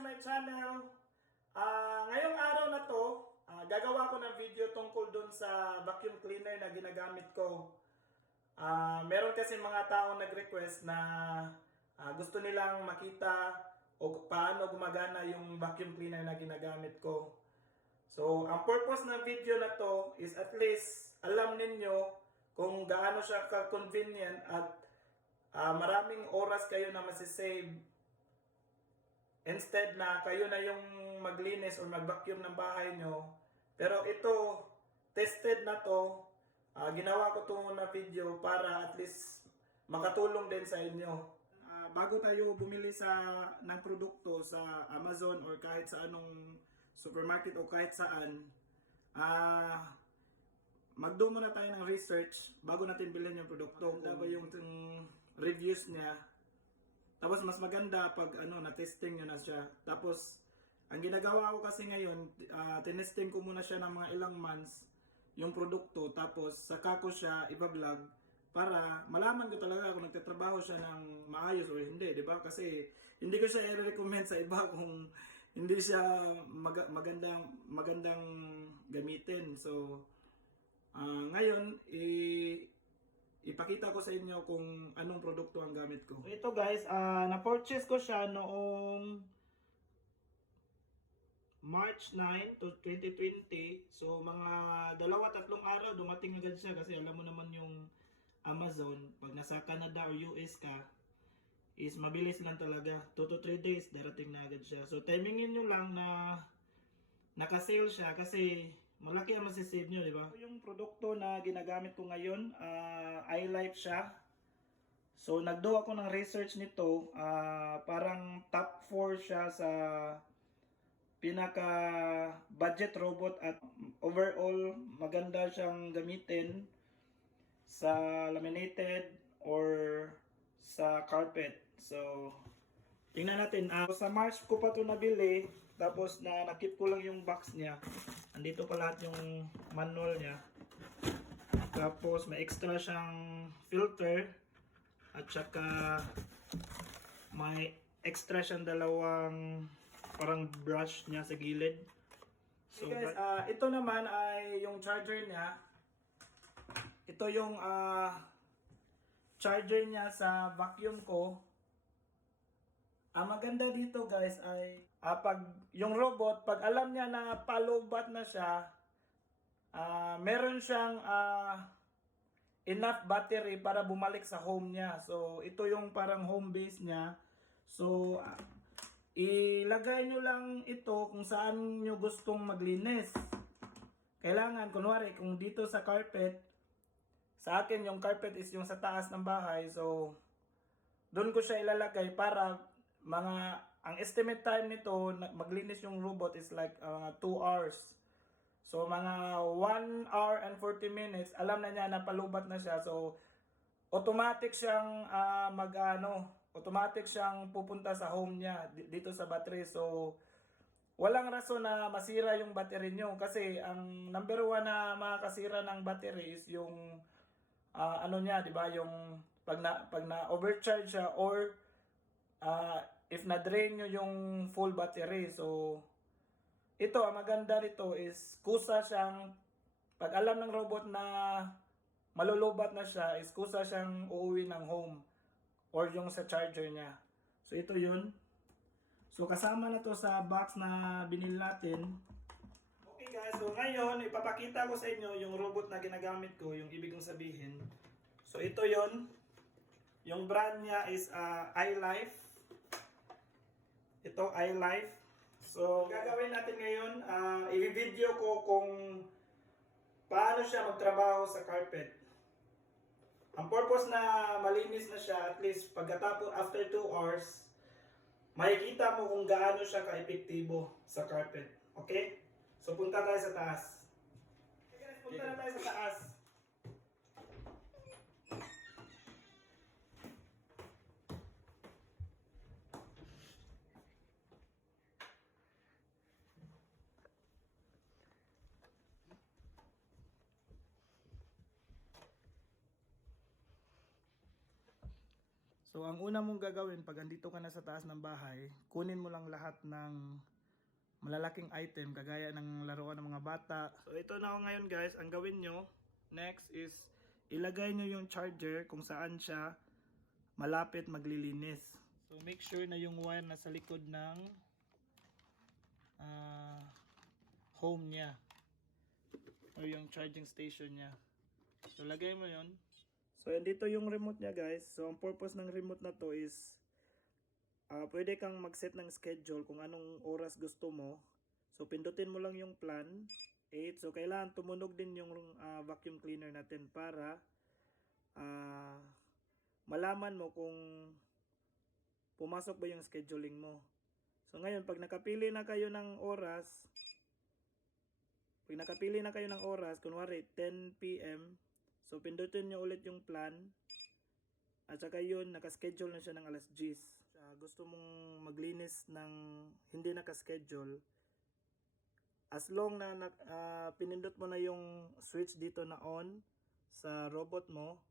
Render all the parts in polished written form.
to my channel. Ngayong araw na to, gagawa ko ng video tungkol dun sa vacuum cleaner na ginagamit ko. Meron kasi mga taong nag-request na gusto nilang makita o paano gumagana yung vacuum cleaner na ginagamit ko. So, ang purpose ng video na to is at least alam ninyo kung gaano siya ka-convenient at maraming oras kayo na masisave. Instead na kayo na yung maglinis o mag-vacuum ng bahay nyo. Pero ito, tested na to. Ginawa ko ito na video para at least makatulong din sa inyo. Bago tayo bumili ng produkto sa Amazon or kahit sa anong supermarket o kahit saan, magdo muna tayo ng research bago natin bilhin yung produkto. Maganda ba yung reviews niya? Tapos mas maganda pag na-testing nyo na siya. Tapos, ang ginagawa ko kasi ngayon, tinesting ko muna siya ng mga ilang months yung produkto. Tapos, saka ko siya iba-vlog para malaman ko talaga kung nagtatrabaho siya ng maayos o hindi, di ba? Kasi hindi ko siya i-recommend sa iba kung hindi siya magandang gamitin. So, ngayon, ipakita ko sa inyo kung anong produkto ang gamit ko. So ito guys, na-purchase ko siya noong March 9 to 2020. So mga 2-3 araw dumating agad siya kasi alam mo naman yung Amazon, pag nasa Canada or US ka, is mabilis lang talaga. 2 to 3 days darating na agad siya. So timingin nyo lang na naka-sale siya kasi malaki ang masisave nyo, di ba? Yung produkto na ginagamit ko ngayon, Ilife siya. So, nagdo ako ng research nito. Parang top 4 siya sa pinaka budget robot at overall maganda siyang gamitin sa laminated or sa carpet. So, tingnan natin. Sa March ko pa ito nabili. Tapos nakip ko lang yung box niya. Andito pa lahat yung manual niya. Tapos may extra siyang filter. At saka may extra siyang dalawang parang brush niya sa gilid. So guys, ito naman ay yung charger niya. Ito yung charger niya sa vacuum ko. Ang maganda dito guys ay pag yung robot, pag alam niya na palubat na siya, meron siyang enough battery para bumalik sa home niya. So ito yung parang home base niya. So ilagay nyo lang ito kung saan nyo gustong maglinis. Kailangan, kunwari kung dito sa carpet, sa akin yung carpet is yung sa taas ng bahay. So doon ko siya ilalagay para ang estimate time nito maglinis yung robot is like 2 hours. So mga 1 hour and 40 minutes alam na niya na palubat na siya. So automatic siyang automatic siyang pupunta sa home niya dito sa battery. So walang rason na masira yung battery niyo kasi ang number 1 na makakasira ng battery is yung niya, 'di ba? Yung pag na overcharge siya or if na-drain nyo yung full battery. So, ito, ang maganda nito is kusa siyang, pag alam ng robot na malulubat na siya, is kusa siyang uuwi ng home or yung sa charger niya. So, ito yun. So, kasama na to sa box na binili natin. Okay guys, so ngayon, ipapakita ko sa inyo yung robot na ginagamit ko, yung ibig kong sabihin. So, ito yun. Yung brand niya is Ilife. Ito, Ilife. So, gagawin natin ngayon, i-video ko kung paano siya magtrabaho sa carpet. Ang purpose na malinis na siya, at least pagkatapos after 2 hours, makikita mo kung gaano siya ka-epektibo sa carpet. Okay? So, punta tayo sa taas. Okay guys, punta na tayo sa taas. So ang una mong gagawin pag andito ka na sa taas ng bahay, kunin mo lang lahat ng malalaking item kagaya ng laruan ng mga bata. So ito na ako ngayon guys, ang gawin nyo next is ilagay nyo yung charger kung saan siya malapit maglilinis. So make sure na yung wire nasa likod ng home niya or yung charging station niya. So lagay mo yon. So dito yung remote niya guys. So ang purpose ng remote na to is pwede kang mag-set ng schedule kung anong oras gusto mo. So pindutin mo lang yung plan 8. So kailangan tumunog din yung vacuum cleaner natin para malaman mo kung pumasok ba yung scheduling mo. So ngayon pag nakapili na kayo ng oras, kunwari 10 PM, so pindutin nyo ulit yung plan. At saka yun, nakaschedule na siya ng alas 10. Gusto mong maglinis ng hindi nakaschedule, as long na pinindot mo na yung switch dito na on sa robot mo,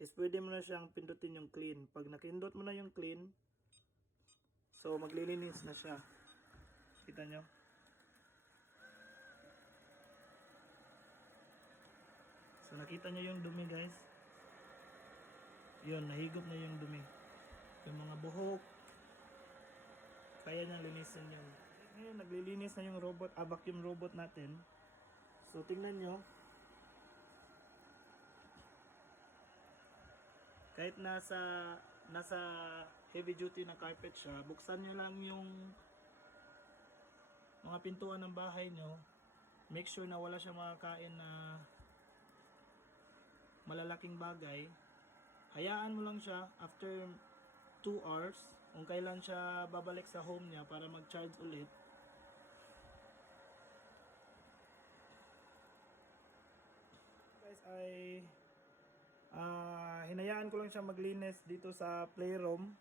is pwede mo na siyang pindutin yung clean. Pag nakindot mo na yung clean, so maglilinis na siya. Kita nyo? So nakita nyo yung dumi guys. Yun, nahigop na yung dumi. Yung mga buhok, kaya niyang linisin yun. Ngayon, naglilinis na yung robot, vacuum robot natin. So tingnan nyo. Kahit nasa heavy duty na carpet siya, buksan nyo lang yung mga pintuan ng bahay nyo. Make sure na wala siyang makakain na malalaking bagay. Hayaan mo lang siya after 2 hours kung kailan siya babalik sa home niya para mag-charge ulit. Guys, ay hinayaan ko lang siya maglinis dito sa playroom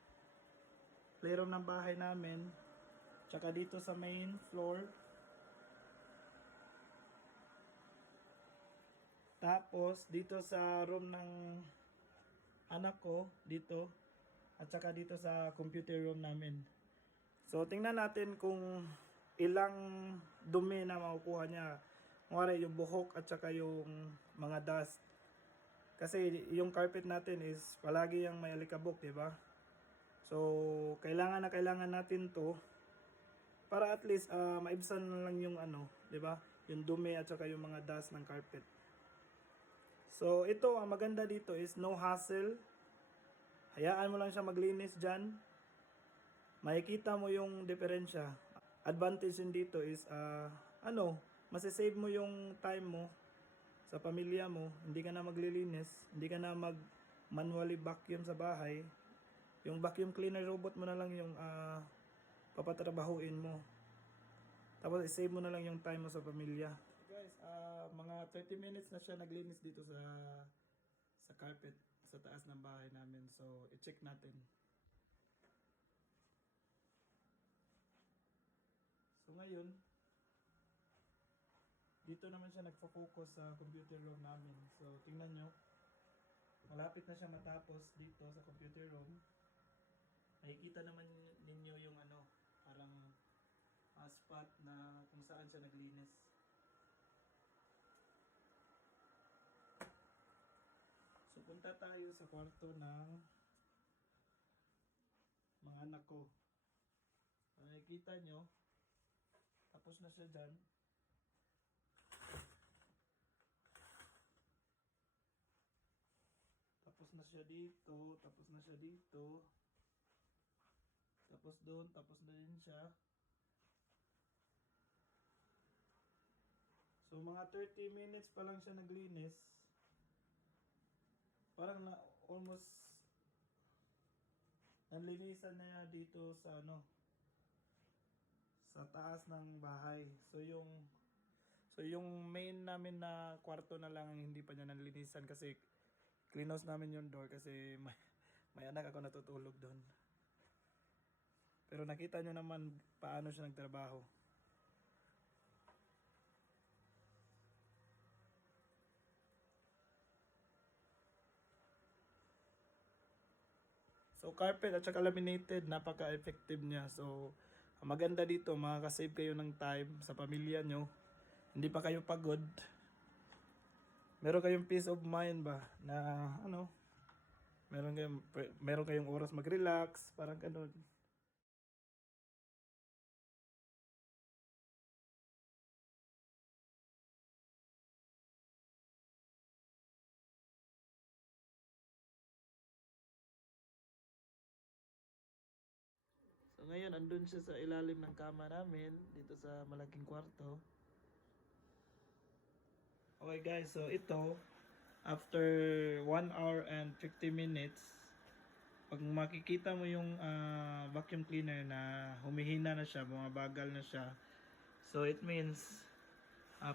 ng bahay namin, tsaka dito sa main floor. Tapos dito sa room ng anak ko dito, at saka dito sa computer room namin. So tingnan natin kung ilang dumi na makukuha niya. Ngari yung buhok at saka yung mga dust. Kasi yung carpet natin is palagi yung may alikabok, di ba? So kailangan natin to para at least maibsan na lang yung di ba? Yung dumi at saka yung mga dust ng carpet. So ito, ang maganda dito is no hassle. Hayaan mo lang siya maglinis dyan. Makikita mo yung diferensya. Advantage din dito is masisave mo yung time mo sa pamilya mo. Hindi ka na maglilinis, hindi ka na mag manually vacuum sa bahay. Yung vacuum cleaner robot mo na lang yung papatrabahuin mo. Tapos i-save mo na lang yung time mo sa pamilya. Guys, mga 30 minutes na siya naglinis dito sa carpet sa taas ng bahay namin. So, i-check natin. So, ngayon, dito naman siya nagfo-focus sa computer room namin. So, tingnan nyo. Malapit na siya matapos dito sa computer room. Nakikita naman ninyo yung parang spot na kung saan siya naglinis. So punta tayo sa kwarto ng mga anak ko. Nakikita nyo, tapos na siya dyan. Tapos na siya dito, tapos na siya dito. Tapos doon, tapos na din siya. So mga 30 minutes pa lang siya naglinis. Parang na almost nanlinisan na niya dito sa sa taas ng bahay. So yung main namin na kwarto na lang hindi pa niya nanlinisan kasi cleanhouse namin yung door kasi may anak ako natutulog doon. Pero nakita nyo naman paano siya nagtrabaho. So So carpet at saka laminated, napaka-effective niya. So ang maganda dito, makaka-save kayo ng time sa pamilya nyo. Hindi pa kayo pagod. Meron kayong peace of mind ba na ano, meron kayong oras mag-relax, parang ganun. So ngayon, andun siya sa ilalim ng kama namin, dito sa malaking kwarto. Okay guys, so ito, after 1 hour and 50 minutes, pag makikita mo yung vacuum cleaner na humihina na siya, bumabagal na siya, so it means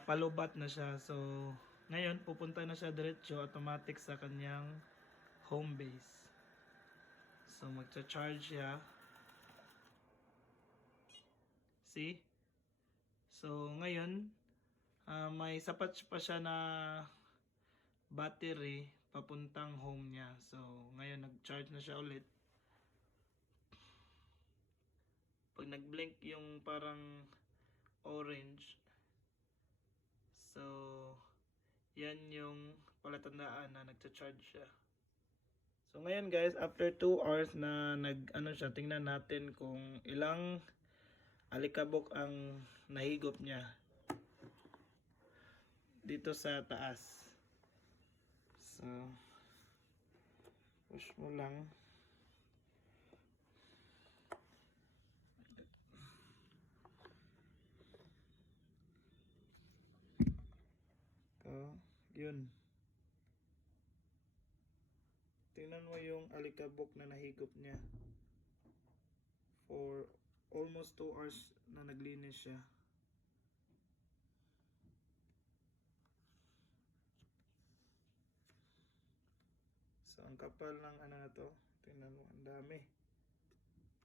palubat na siya. So ngayon, pupunta na siya diretso, automatic sa kanyang home base. So magcha-charge siya. See? So ngayon, may sapat pa siya na battery papuntang home niya. So ngayon nag-charge na siya ulit. Pag nag-blink yung parang orange, so yan yung palatandaan na nagcha-charge siya. So ngayon guys, after 2 hours na siya, tingnan natin kung ilang alikabok ang nahigop niya dito sa taas. So push mo lang. So yun. Tingnan mo yung alikabok na nahigop niya. For almost 2 hours na naglinis siya. So ang kapal ng ano na to, tingnan mo, ang dami.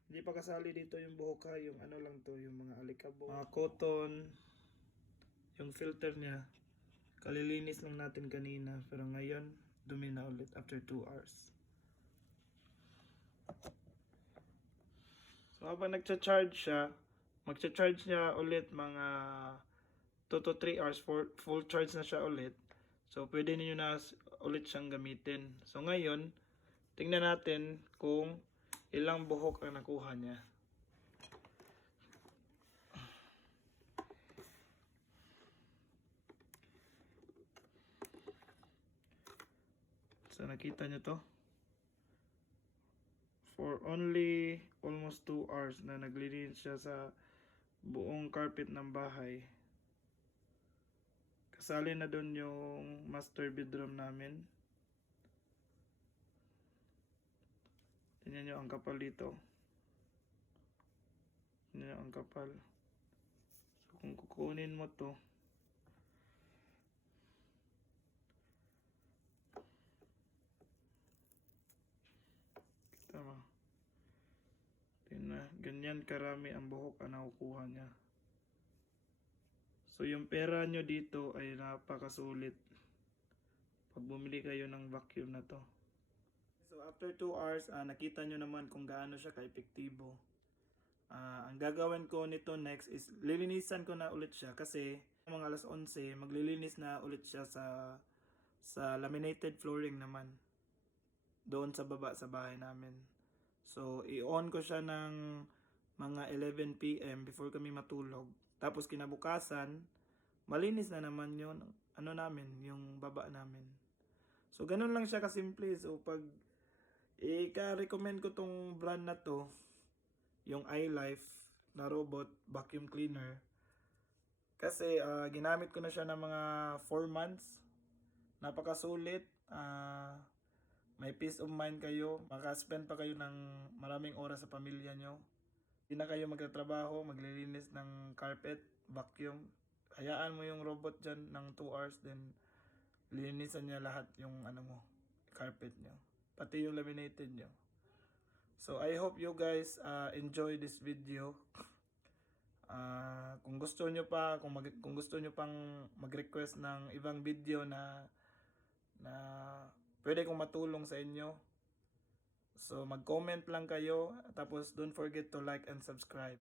Hindi pa kasali dito yung buhok ha, yung ano lang to, yung mga alikabok, mga cotton, yung filter niya. Kalilinis lang natin kanina, pero ngayon dumi na ulit after 2 hours. So habang nagcha-charge siya, magcha-charge niya ulit mga 2 to 3 hours for full charge na siya ulit. So pwede niyo na ulit siyang gamitin. So ngayon, tingnan natin kung ilang buhok ang nakuha niya. So nakita niyo to? For only almost 2 hours na naglilinis siya sa buong carpet ng bahay. Kasali na doon yung master bedroom namin. Tingnan nyo ang kapal dito. Tingnan nyo ang kapal. So kung kukunin mo to, kita mo. Tingnan, ganyan karami ang buhok ang nakukuha niya. So yung pera nyo dito ay napakasulit pag bumili kayo ng vacuum na to. So after 2 hours, nakita nyo naman kung gaano siya ka-epektibo. Ang gagawin ko nito next is lilinisan ko na ulit siya kasi mga alas 11 maglilinis na ulit siya sa laminated flooring naman doon sa baba sa bahay namin. So i-on ko siya ng mga 11 PM before kami matulog. Tapos kinabukasan malinis na naman yun ano namin, yung baba namin. So ganun lang siya kasimple. So pag i-recommend ko tong brand na to, yung Ilife na robot vacuum cleaner. Kasi ginamit ko na siya ng mga 4 months. Napakasulit. May peace of mind kayo. Maka-spend pa kayo ng maraming oras sa pamilya nyo. Hindi na kayo magtatrabaho, maglilinis ng carpet, vacuum. Hayaan mo yung robot dyan ng 2 hours, then linisan niya lahat yung ano mo, carpet nyo. Pati yung laminated nyo. So I hope you guys enjoy this video. Kung gusto nyo pa, kung gusto nyo pang mag-request ng ibang video na pwede kong matulong sa inyo, So mag-comment lang kayo, tapos don't forget to like and subscribe.